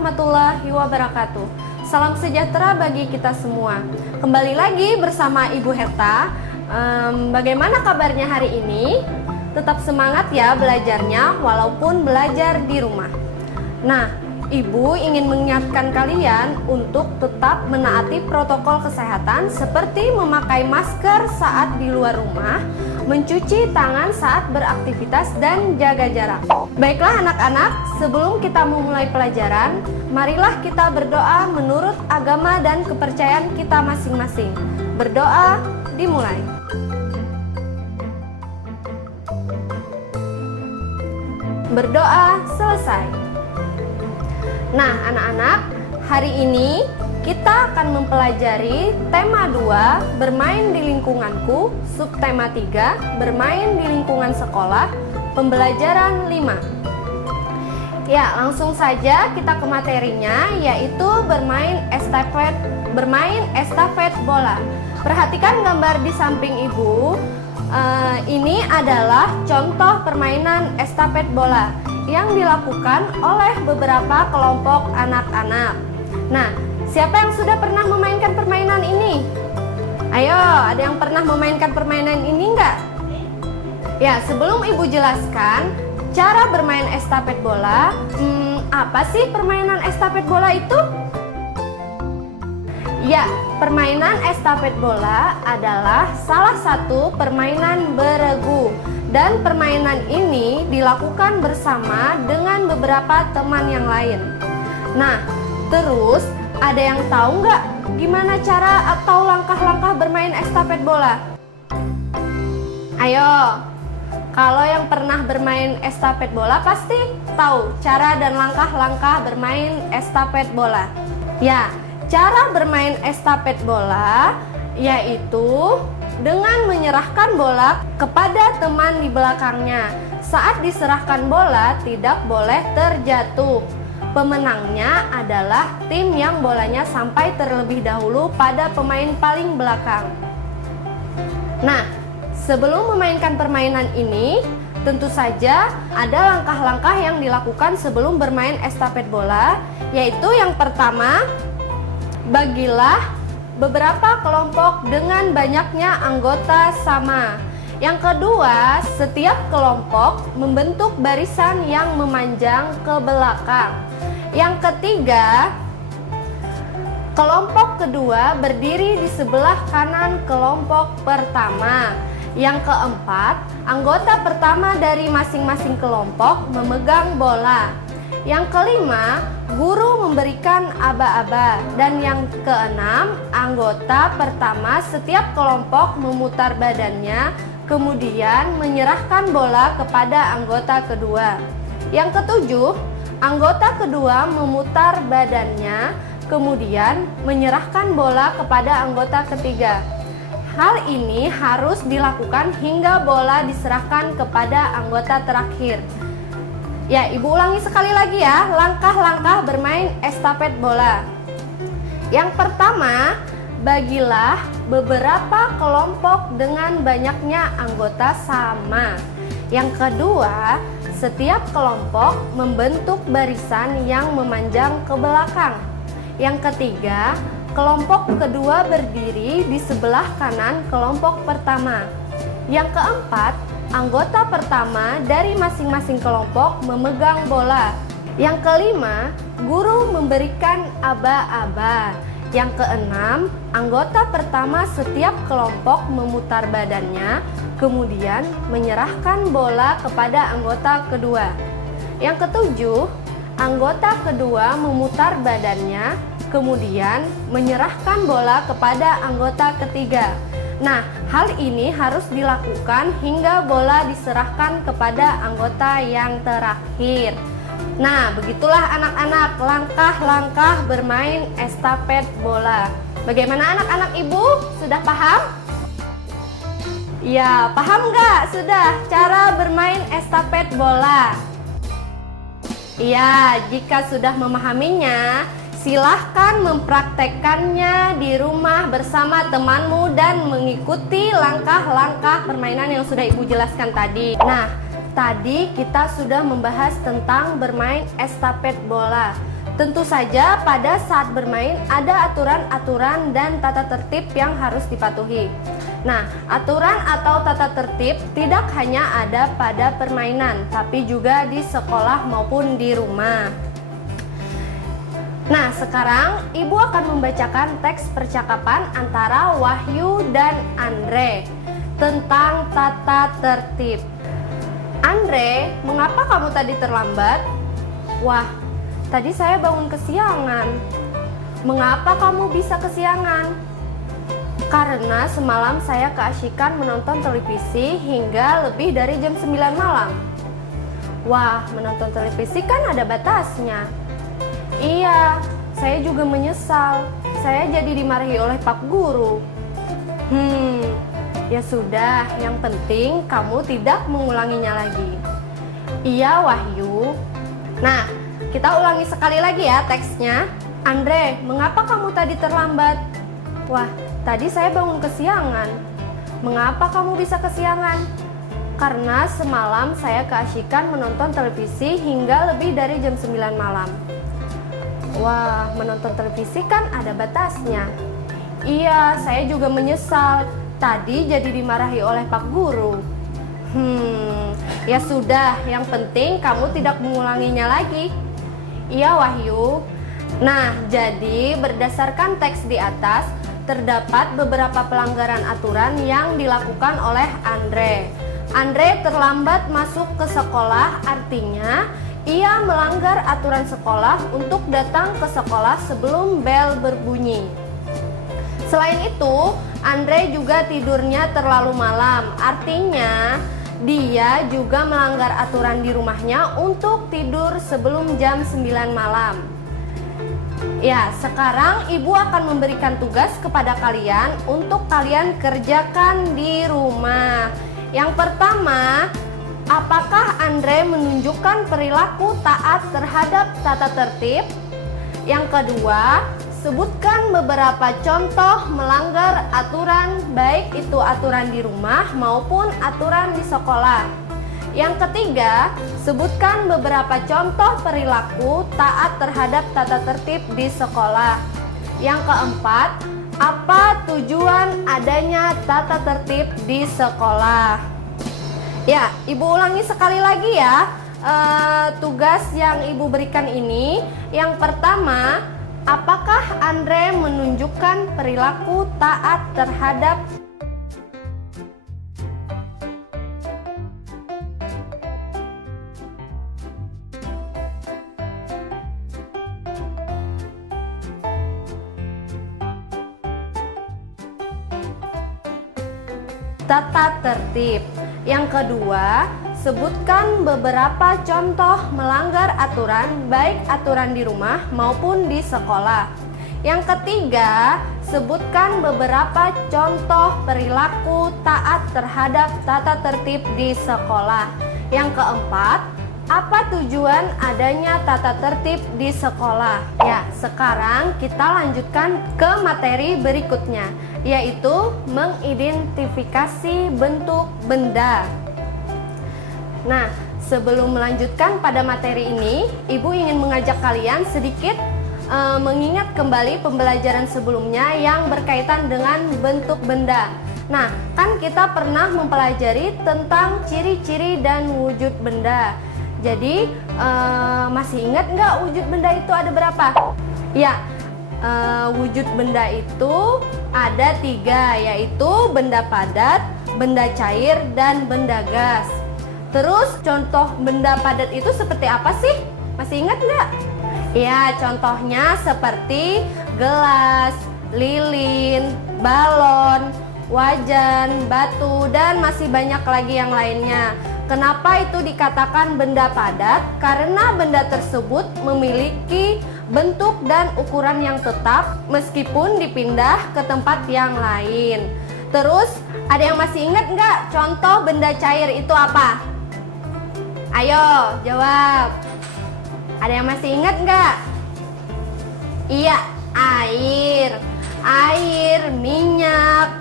warahmatullahi wabarakatuh. Salam sejahtera bagi kita semua. Kembali lagi bersama Ibu Herta. Bagaimana kabarnya hari ini? Tetap semangat ya belajarnya walaupun belajar di rumah. Nah, Ibu ingin mengingatkan kalian untuk tetap menaati protokol kesehatan seperti memakai masker saat di luar rumah, mencuci tangan saat beraktivitas, dan jaga jarak. Baiklah anak-anak, sebelum kita memulai pelajaran, marilah kita berdoa menurut agama dan kepercayaan kita masing-masing. Berdoa dimulai. Berdoa selesai. Nah anak-anak, hari ini kita akan mempelajari tema 2, bermain di lingkunganku, subtema 3, bermain di lingkungan sekolah, pembelajaran 5. Ya, langsung saja kita ke materinya, yaitu bermain estafet bola. Perhatikan gambar di samping Ibu. Ini adalah contoh permainan estafet bola yang dilakukan oleh beberapa kelompok anak-anak. Nah, siapa yang sudah pernah memainkan permainan ini? Ayo, ada yang pernah memainkan permainan ini enggak? Ya, sebelum Ibu jelaskan cara bermain estafet bola, apa sih permainan estafet bola itu? Ya, permainan estafet bola adalah salah satu permainan beregu. Dan permainan ini dilakukan bersama dengan beberapa teman yang lain. Nah, terus ada yang tahu nggak gimana cara atau langkah-langkah bermain estafet bola? Ayo, kalau yang pernah bermain estafet bola pasti tahu cara dan langkah-langkah bermain estafet bola. Ya, cara bermain estafet bola yaitu dengan menyerahkan bola kepada teman di belakangnya. Saat diserahkan bola tidak boleh terjatuh. Pemenangnya adalah tim yang bolanya sampai terlebih dahulu pada pemain paling belakang. Nah, sebelum memainkan permainan ini, tentu saja ada langkah-langkah yang dilakukan sebelum bermain estafet bola, yaitu yang pertama, bagilah beberapa kelompok dengan banyaknya anggota sama. Yang kedua, setiap kelompok membentuk barisan yang memanjang ke belakang. Yang ketiga, kelompok kedua berdiri di sebelah kanan kelompok pertama. Yang keempat, anggota pertama dari masing-masing kelompok memegang bola. Yang kelima, guru memberikan aba-aba. Dan yang keenam, anggota pertama setiap kelompok memutar badannya, kemudian menyerahkan bola kepada anggota kedua. Yang ketujuh, anggota kedua memutar badannya, kemudian menyerahkan bola kepada anggota ketiga. Hal ini harus dilakukan hingga bola diserahkan kepada anggota terakhir. Ya, Ibu ulangi sekali lagi ya, langkah-langkah bermain estafet bola. Yang pertama, bagilah beberapa kelompok dengan banyaknya anggota sama. Yang kedua, setiap kelompok membentuk barisan yang memanjang ke belakang. Yang ketiga, kelompok kedua berdiri di sebelah kanan kelompok pertama. Yang keempat, anggota pertama dari masing-masing kelompok memegang bola. Yang kelima, guru memberikan aba-aba. Yang keenam, anggota pertama setiap kelompok memutar badannya, kemudian menyerahkan bola kepada anggota kedua. Yang ketujuh, anggota kedua memutar badannya, kemudian menyerahkan bola kepada anggota ketiga. Nah, hal ini harus dilakukan hingga bola diserahkan kepada anggota yang terakhir. Nah, begitulah anak-anak langkah-langkah bermain estafet bola. Bagaimana anak-anak Ibu? Sudah paham? Ya, paham nggak sudah cara bermain estafet bola? Ya, jika sudah memahaminya, silahkan mempraktekkannya di rumah bersama temanmu dan mengikuti langkah-langkah permainan yang sudah Ibu jelaskan tadi. Nah, tadi kita sudah membahas tentang bermain estafet bola. Tentu saja pada saat bermain ada aturan-aturan dan tata tertib yang harus dipatuhi. Nah, aturan atau tata tertib tidak hanya ada pada permainan, tapi juga di sekolah maupun di rumah. Nah, sekarang Ibu akan membacakan teks percakapan antara Wahyu dan Andre tentang tata tertib. Andre, mengapa kamu tadi terlambat? Wah, tadi saya bangun kesiangan. Mengapa kamu bisa kesiangan? Karena semalam saya keasyikan menonton televisi hingga lebih dari jam 9 malam. Wah, menonton televisi kan ada batasnya. Iya, saya juga menyesal. Saya jadi dimarahi oleh Pak Guru. Ya sudah, yang penting kamu tidak mengulanginya lagi. Iya, Wahyu. Nah, kita ulangi sekali lagi ya teksnya. Andre, mengapa kamu tadi terlambat? Wah, tadi saya bangun kesiangan. Mengapa kamu bisa kesiangan? Karena semalam saya keasyikan menonton televisi hingga lebih dari jam 9 malam. Wah, menonton televisi kan ada batasnya. Iya, saya juga menyesal. Tadi jadi dimarahi oleh Pak Guru. Ya sudah, yang penting kamu tidak mengulanginya lagi. Iya, Wahyu. Nah, jadi berdasarkan teks di atas, terdapat beberapa pelanggaran aturan yang dilakukan oleh Andre. Andre terlambat masuk ke sekolah, artinya ia melanggar aturan sekolah untuk datang ke sekolah sebelum bel berbunyi. Selain itu, Andre juga tidurnya terlalu malam, artinya dia juga melanggar aturan di rumahnya untuk tidur sebelum jam 9 malam. Ya, sekarang Ibu akan memberikan tugas kepada kalian untuk kalian kerjakan di rumah. Yang pertama, apakah Andre menunjukkan perilaku taat terhadap tata tertib? Yang kedua, sebutkan beberapa contoh melanggar aturan, baik itu aturan di rumah maupun aturan di sekolah. Yang ketiga, sebutkan beberapa contoh perilaku taat terhadap tata tertib di sekolah. Yang keempat, apa tujuan adanya tata tertib di sekolah? Ya, Ibu ulangi sekali lagi ya tugas yang Ibu berikan ini. Yang pertama, apakah Andre menunjukkan perilaku taat terhadap tata tertib? Yang kedua, sebutkan beberapa contoh melanggar aturan, baik aturan di rumah maupun di sekolah. Yang ketiga, sebutkan beberapa contoh perilaku taat terhadap tata tertib di sekolah. Yang keempat, apa tujuan adanya tata tertib di sekolah? Ya, sekarang kita lanjutkan ke materi berikutnya, yaitu mengidentifikasi bentuk benda. Nah, sebelum melanjutkan pada materi ini, Ibu ingin mengajak kalian sedikit mengingat kembali pembelajaran sebelumnya yang berkaitan dengan bentuk benda. Nah, kan kita pernah mempelajari tentang ciri-ciri dan wujud benda. Jadi, masih ingat nggak wujud benda itu ada berapa? Ya, wujud benda itu ada 3, yaitu benda padat, benda cair, dan benda gas. Terus contoh benda padat itu seperti apa sih? Masih ingat nggak? Ya, contohnya seperti gelas, lilin, balon, wajan, batu, dan masih banyak lagi yang lainnya. Kenapa itu dikatakan benda padat? Karena benda tersebut memiliki bentuk dan ukuran yang tetap meskipun dipindah ke tempat yang lain. Terus, ada yang masih ingat nggak contoh benda cair itu apa? Ayo, jawab. Ada yang masih ingat nggak? Iya, air. Air, minyak,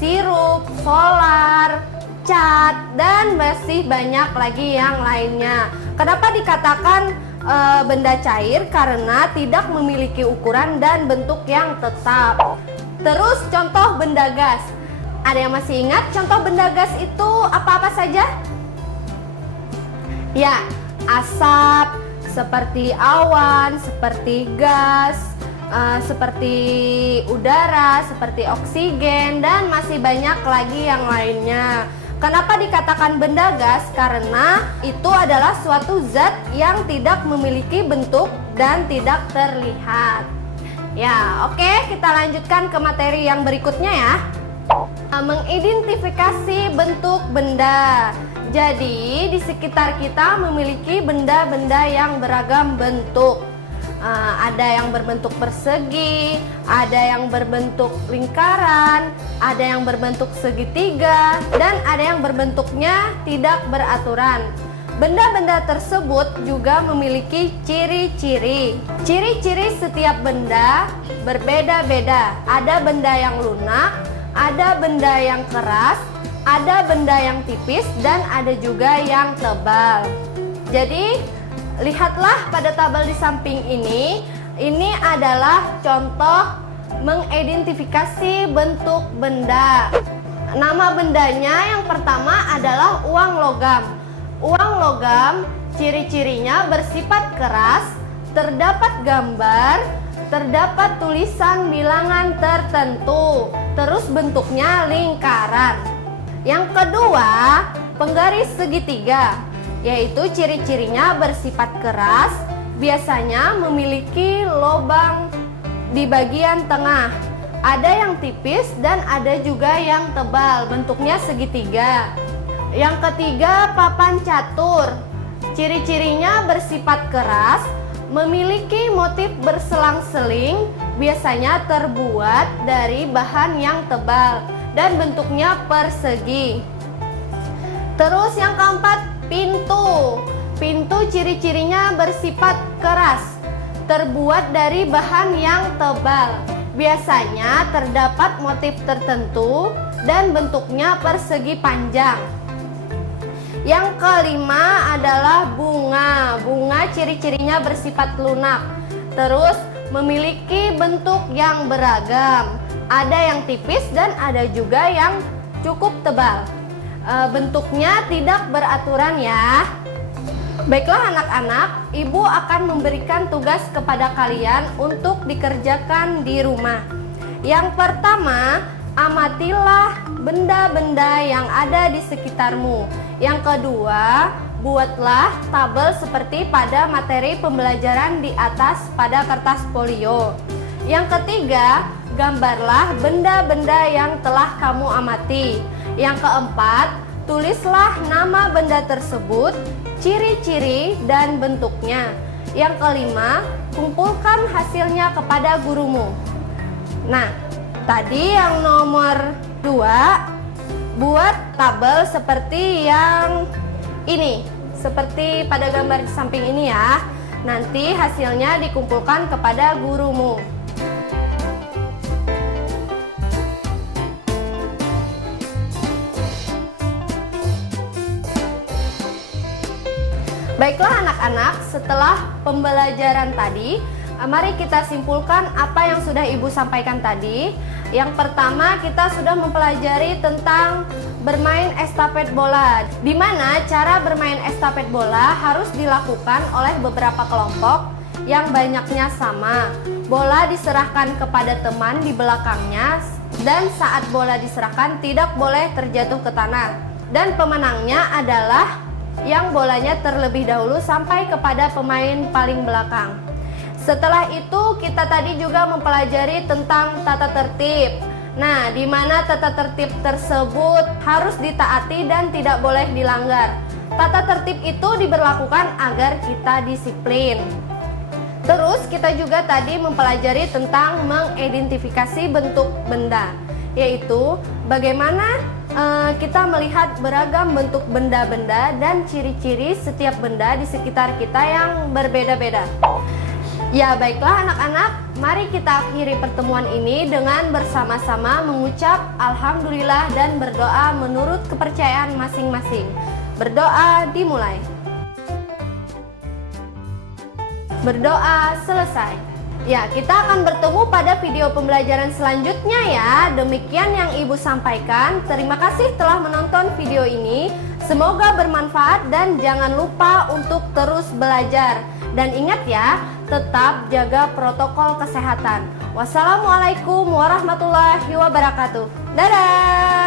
sirup, solar, cat, dan masih banyak lagi yang lainnya. Kenapa dikatakan benda cair karena tidak memiliki ukuran dan bentuk yang tetap. Terus contoh benda gas. Ada yang masih ingat contoh benda gas itu apa-apa saja? Ya, asap, seperti awan, seperti gas, seperti udara, seperti oksigen, dan masih banyak lagi yang lainnya. Kenapa dikatakan benda gas? Karena itu adalah suatu zat yang tidak memiliki bentuk dan tidak terlihat. Ya, oke, kita lanjutkan ke materi yang berikutnya ya. Mengidentifikasi bentuk benda. Jadi, di sekitar kita memiliki benda-benda yang beragam bentuk. Ada yang berbentuk persegi, ada yang berbentuk lingkaran, ada yang berbentuk segitiga, dan ada yang berbentuknya tidak beraturan. Benda-benda tersebut juga memiliki ciri-ciri. Ciri-ciri setiap benda berbeda-beda. Ada benda yang lunak, ada benda yang keras, ada benda yang tipis, dan ada juga yang tebal. Jadi, lihatlah pada tabel di samping ini adalah contoh mengidentifikasi bentuk benda. Nama bendanya yang pertama adalah uang logam. Uang logam ciri-cirinya bersifat keras, terdapat gambar, terdapat tulisan bilangan tertentu, terus bentuknya lingkaran. Yang kedua, penggaris segitiga, yaitu ciri-cirinya bersifat keras, biasanya memiliki lubang di bagian tengah. Ada yang tipis dan ada juga yang tebal, bentuknya segitiga. Yang ketiga, papan catur. Ciri-cirinya bersifat keras, memiliki motif berselang-seling, biasanya terbuat dari bahan yang tebal dan bentuknya persegi. Terus yang keempat, pintu. Pintu ciri-cirinya bersifat keras, terbuat dari bahan yang tebal. Biasanya terdapat motif tertentu dan bentuknya persegi panjang. Yang kelima adalah bunga. Bunga ciri-cirinya bersifat lunak, terus memiliki bentuk yang beragam. Ada yang tipis dan ada juga yang cukup tebal. Bentuknya tidak beraturan ya. Baiklah anak-anak, ibu akan memberikan tugas kepada kalian untuk dikerjakan di rumah. Yang pertama, amatilah benda-benda yang ada di sekitarmu. Yang kedua, buatlah tabel seperti pada materi pembelajaran di atas pada kertas folio. Yang ketiga, gambarlah benda-benda yang telah kamu amati. Yang keempat, tulislah nama benda tersebut, ciri-ciri dan bentuknya. Yang kelima, kumpulkan hasilnya kepada gurumu. Nah, tadi yang nomor 2, buat tabel seperti yang ini, seperti pada gambar di samping ini ya. Nanti hasilnya dikumpulkan kepada gurumu. Baiklah anak-anak, setelah pembelajaran tadi, mari kita simpulkan apa yang sudah ibu sampaikan tadi. Yang pertama, kita sudah mempelajari tentang bermain estafet bola, di mana cara bermain estafet bola harus dilakukan oleh beberapa kelompok yang banyaknya sama. Bola diserahkan kepada teman di belakangnya, dan saat bola diserahkan tidak boleh terjatuh ke tanah. Dan pemenangnya adalah yang bolanya terlebih dahulu sampai kepada pemain paling belakang. Setelah itu kita tadi juga mempelajari tentang tata tertib. Nah, di mana tata tertib tersebut harus ditaati dan tidak boleh dilanggar. Tata tertib itu diberlakukan agar kita disiplin. Terus kita juga tadi mempelajari tentang mengidentifikasi bentuk benda, yaitu bagaimana kita melihat beragam bentuk benda-benda dan ciri-ciri setiap benda di sekitar kita yang berbeda-beda. Ya baiklah anak-anak, mari kita akhiri pertemuan ini dengan bersama-sama mengucap Alhamdulillah dan berdoa menurut kepercayaan masing-masing. Berdoa dimulai. berdoa, selesai. Ya, kita akan bertemu pada video pembelajaran selanjutnya ya. Demikian yang Ibu sampaikan. Terima kasih telah menonton video ini. Semoga bermanfaat dan jangan lupa untuk terus belajar. Dan ingat ya, tetap jaga protokol kesehatan. Wassalamualaikum warahmatullahi wabarakatuh. Dadah!